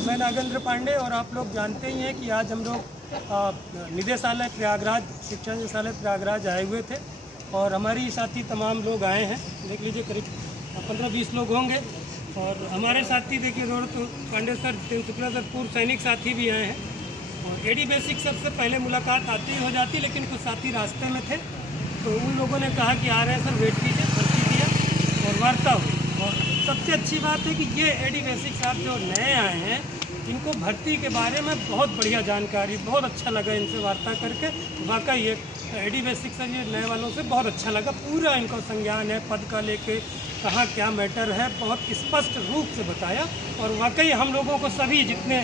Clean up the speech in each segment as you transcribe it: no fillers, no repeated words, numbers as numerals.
मैं नागेंद्र पांडे, और आप लोग जानते ही हैं कि आज हम लोग निदेशालय प्रयागराज, शिक्षा निदेशालय प्रयागराज आए हुए थे और हमारी साथी तमाम लोग आए हैं। देख लीजिए करीब 15-20 लोग होंगे। और हमारे साथी देखिए रोहित पांडे सर, जितेंद्र शुक्ला सर, पूर्व सैनिक साथी भी आए हैं। और एडी बेसिक सबसे पहले मुलाकात आती ही हो जाती, लेकिन कुछ साथी रास्ते में थे तो उन लोगों ने कहा कि आ रहे हैं सर, वेट कीजिए। भर्ती किया और वार्ता हुई। और सबसे अच्छी बात है कि ये एडी बेसिक साहब जो नए आए हैं, इनको भर्ती के बारे में बहुत बढ़िया जानकारी, बहुत अच्छा लगा इनसे वार्ता करके। वाकई ये एडी बेसिक सर ये नए वालों से बहुत अच्छा लगा। पूरा इनको संज्ञान है पद का लेके, कहाँ क्या मैटर है, बहुत स्पष्ट रूप से बताया। और वाकई हम लोगों को सभी जितने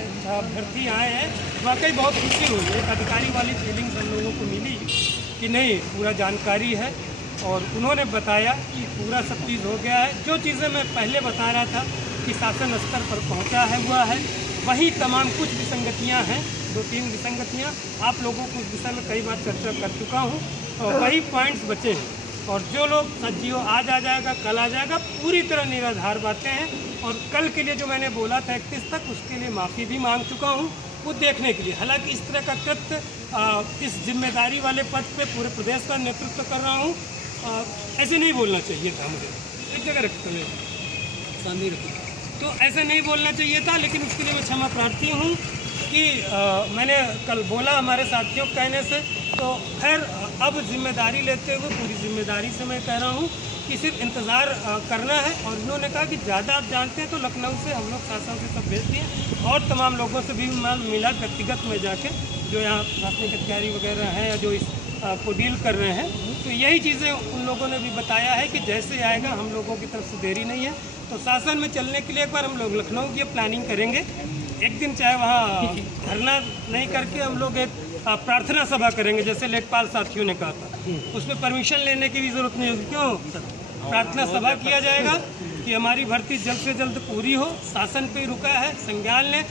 भर्ती आए हैं, वाकई बहुत खुशी हुई। एक अधिकारी वाली फीलिंग्स हम लोगों को मिली कि नहीं, पूरा जानकारी है। और उन्होंने बताया कि पूरा सब चीज़ हो गया है। जो चीज़ें मैं पहले बता रहा था कि शासन स्तर पर पहुंचा है हुआ है, वही तमाम कुछ विसंगतियां हैं, 2-3 विसंगतियां आप लोगों को इस विषय में कई बार चर्चा कर चुका हूं, और वही पॉइंट्स बचे हैं। और जो लोग सज्जियो आज आ जाएगा, कल आ जाएगा, पूरी तरह निराधार बातें हैं। और कल के लिए जो मैंने बोला था 31 तक, उसके लिए माफ़ी भी मांग चुका हूँ, वो देखने के लिए। हालांकि इस तरह का कृत्य इस जिम्मेदारी वाले पद पे पूरे प्रदेश का नेतृत्व कर रहा हूँ, ऐसे नहीं बोलना चाहिए था मुझे। एक जगह रखते हुए शांति रखी, तो ऐसे नहीं बोलना चाहिए था। लेकिन उसके लिए मैं क्षमा प्रार्थी हूँ कि मैंने कल बोला हमारे साथियों के कहने से। तो खैर अब जिम्मेदारी लेते हुए पूरी जिम्मेदारी से मैं कह रहा हूँ कि सिर्फ इंतज़ार करना है। और इन्होंने कहा कि ज़्यादा आप जानते हैं तो लखनऊ से हम लोग शासन से सब भेज दिए, और तमाम लोगों से भी मिला व्यक्तिगत में जाके, जो यहाँ प्रशासनिक अधिकारी वगैरह हैं या जो इस को डील कर रहे हैं। तो यही चीज़ें उन लोगों ने भी बताया है कि जैसे आएगा, हम लोगों की तरफ से देरी नहीं है। तो शासन में चलने के लिए एक बार हम लोग लखनऊ की प्लानिंग करेंगे। एक दिन चाहे वहाँ धरना नहीं करके हम लोग एक प्रार्थना सभा करेंगे, जैसे लेखपाल साथियों ने कहा था। उसमें परमिशन लेने की भी ज़रूरत नहीं होगी। क्यों? प्रार्थना सभा किया जाएगा कि हमारी भर्ती जल्द से जल्द पूरी हो। शासन पे रुका है, संज्ञान लें।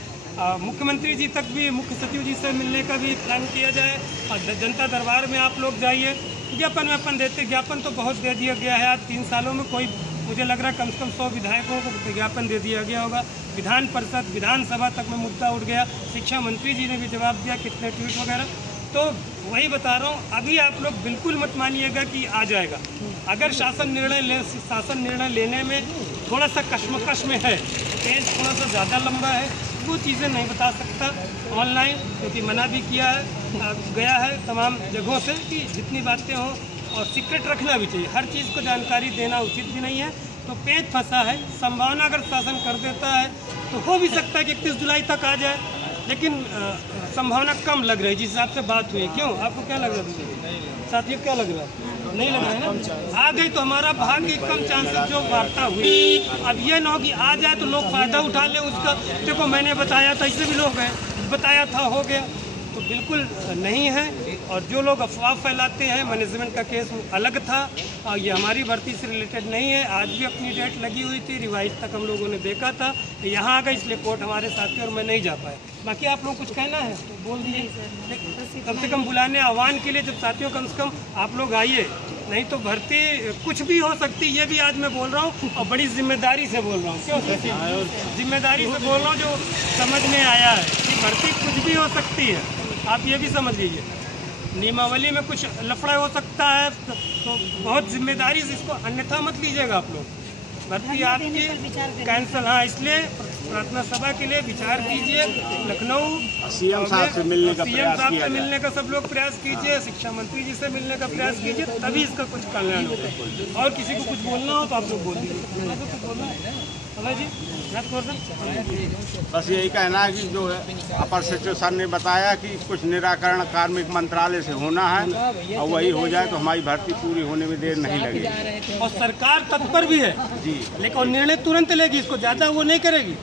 मुख्यमंत्री जी तक भी, मुख्य सचिव जी से मिलने का भी प्लान किया जाए। और जनता दरबार में आप लोग जाइए, ज्ञापन व्यापन देते। ज्ञापन तो बहुत दे दिया गया है। आज 3 सालों में कोई, मुझे लग रहा है कम से कम 100 विधायकों को ज्ञापन दे दिया गया होगा। विधान परिषद, विधानसभा तक में मुद्दा उठ गया। शिक्षा मंत्री जी ने भी जवाब दिया, कितने ट्वीट वगैरह। तो वही बता रहा हूँ, अभी आप लोग बिल्कुल मत मानिएगा कि आ जाएगा। अगर शासन निर्णय लेने में थोड़ा सा कश्मकश में है, पेज थोड़ा सा ज़्यादा लंबा है, वो चीज़ें नहीं बता सकता ऑनलाइन, क्योंकि मना भी किया गया है तमाम जगहों से कि जितनी बातें हों, और सीक्रेट रखना भी चाहिए। हर चीज़ को जानकारी देना उचित भी नहीं है। तो पेज फंसा है। संभावना अगर शासन कर देता है तो हो भी सकता है कि 31 जुलाई तक आ जाए, लेकिन संभावना कम लग रही है जिस हिसाब से बात हुई। क्यों, आपको क्या लग रहा है साथियों, क्या लग रहा है? नहीं लग रहा है ना? आ गई तो हमारा भाग्य, कम चांसेस जो वार्ता हुई। अब ये ना हो कि आ जाए तो लोग फ़ायदा उठा ले उसका। देखो मैंने बताया था, इससे भी लोग हैं, बताया था हो गया, तो बिल्कुल नहीं है। और जो लोग अफवाह फैलाते हैं, मैनेजमेंट का केस अलग था और ये हमारी भर्ती से रिलेटेड नहीं है। आज भी अपनी डेट लगी हुई थी, रिवाइज तक हम लोगों ने देखा था। यहाँ आ गए इसलिए कोर्ट हमारे साथ थी और मैं नहीं जा पाया। बाकी आप लोग कुछ कहना है तो बोल दीजिए। कम से कम बुलाने आह्वान के लिए जब साथियों, कम से कम आप लोग आइए। नहीं तो भर्ती कुछ भी हो सकती है, ये भी आज मैं बोल रहा हूँ, और बड़ी जिम्मेदारी से बोल रहा हूँ। क्यों जिम्मेदारी से बोल रहा हूँ? जो समझ में आया है कि भर्ती कुछ भी हो सकती है, आप ये भी समझ लीजिए। नियमावली में कुछ लफड़ा हो सकता है, तो बहुत जिम्मेदारी से इसको, अन्यथा मत लीजिएगा आप लोग। भर्ती आपकी कैंसिल, हाँ, इसलिए प्रार्थना सभा के लिए विचार कीजिए। लखनऊ सीएम साहब से मिलने का सब लोग प्रयास कीजिए। शिक्षा मंत्री जी से मिलने का प्रयास कीजिए, तभी इसका कुछ कल्याण होगा। और किसी को कुछ बोलना हो तो आप लोग बोल दीजिए। कुछ बोलना है जी? बस यही कहना है कि जो है अपर सचिव सर ने बताया कि कुछ निराकरण कार्मिक मंत्रालय से होना है, और वही हो जाए तो हमारी भर्ती पूरी होने में देर नहीं लगेगी। और सरकार तत्पर भी है जी, लेकिन निर्णय तुरंत लेगी, इसको ज़्यादा वो नहीं करेगी।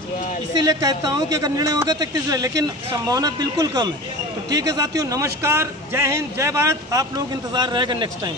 इसीलिए कहता हूँ कि अगर निर्णय होगा तो 31, लेकिन संभावना बिल्कुल कम है। तो ठीक है साथियों, नमस्कार, जय हिंद, जय भारत। आप लोग इंतज़ार रहेगा नेक्स्ट टाइम।